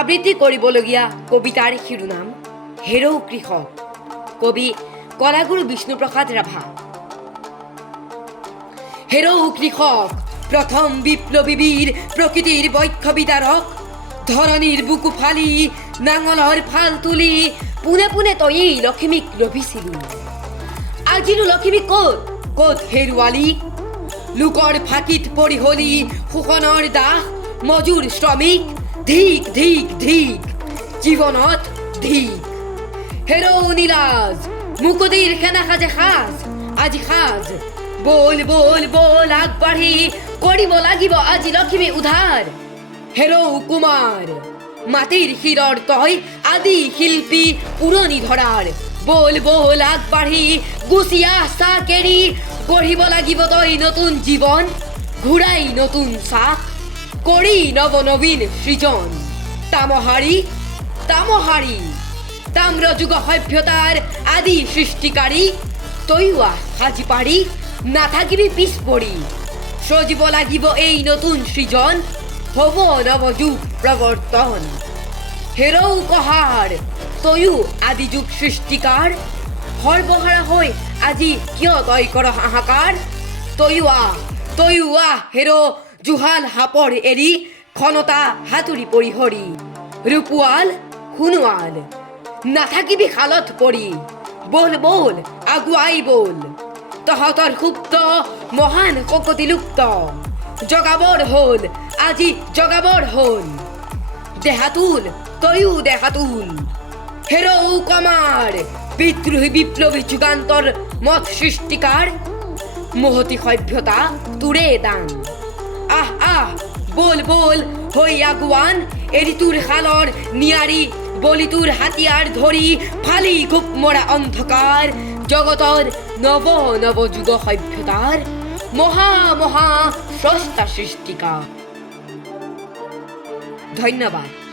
আবৃত্তি কৰিবলগীয়া কবিতাৰ শিৰোনাম হেৰৌ কৃষক, কবি কলাগুৰু বিষ্ণুপ্ৰসাদ ৰাভা। হেৰৌ কৃষক প্ৰথম বিপ্লৱী বীৰ, প্ৰকৃতিৰ বক্ষ বিদাৰক, ধৰণীৰ বুকু ফালি নাঙলৰ ফাল তুলি পোনে পোনে তয়েই লখিমীক লভিছিলি। আজিৰো লখিমী ক'ত ক'ত হেৰুৱালি, লোকৰ ফাঁকিত পৰি হলি শোষণৰ দাস, মজুৰ শ্ৰমিক ধিক ধিক ধিক, জীৱনত ধিক। হেৰৌ নীলাজ মুকুতিৰ সেনা সাজে সাজ, আজি সাজ, বল বল বল আগবাঢ়ি কৰিব লাগিব আজি লখিমী উদ্ধাৰ। হেৰৌ কুমাৰ মাটিৰ শিৰৰ তই আদি শিল্পী পুৰণি ধৰাৰ, বল বল আগবাঢ়ি গুচি আহ চাক এৰি, গঢ়িব লাগিব তই নতুন জীৱন, ঘূৰাই নতুন চাক, কৰি নৱ নবীন সৃজন। তামহাৰী তামহাৰী তাম্ৰ যুগ সভ্যতাৰ আদি সৃষ্টিকাৰী, তয়ো আহ সাজি পাৰি নাথাকিবি পিছ পৰি, সজিব লাগিব এই নতুন সৃজন, হ'ব নৱযুগ প্ৰৱৰ্তন। হেৰৌ কহাৰ তয়ো আদি যুগ সৃষ্টিকাৰ, সৰ্বহাৰা হৈ আজি কিয় তই কৰ হাহাকাৰ, তয়ো আহ হেৰ' জুহাল সাপৰ এৰি, ক্ষণতা হাতুৰি পৰিহৰি, ৰূপোৱাল সোণোৱাল নাথাকিবি শালত পৰি, বল বল আগুৱাই বল, তহঁতৰ সুপ্ত মহান শকতি লুপ্ত, জগাবৰ হ'ল আজি জগাবৰ হ'ল, দেহাতুল তয়ো দেহাতুল। হেৰৌ কমাৰ বিদ্ৰোহী বিপ্লৱী যুগান্তৰ মত সৃষ্টিকাৰ, মহতি সভ্যতা তোৰে দান, আহ আহ বল বল হৈ আগুৱান, এৰি তোৰ শালৰ নিয়াৰী বলি তোৰ হাতিয়াৰ ধৰি, ফালি ঘোপ মৰা অন্ধকাৰ, জগতৰ নৱ নৱ যুগ সভ্যতাৰ মহা মহা স্ৰষ্টা সৃষ্টিকা। ধন্যবাদ।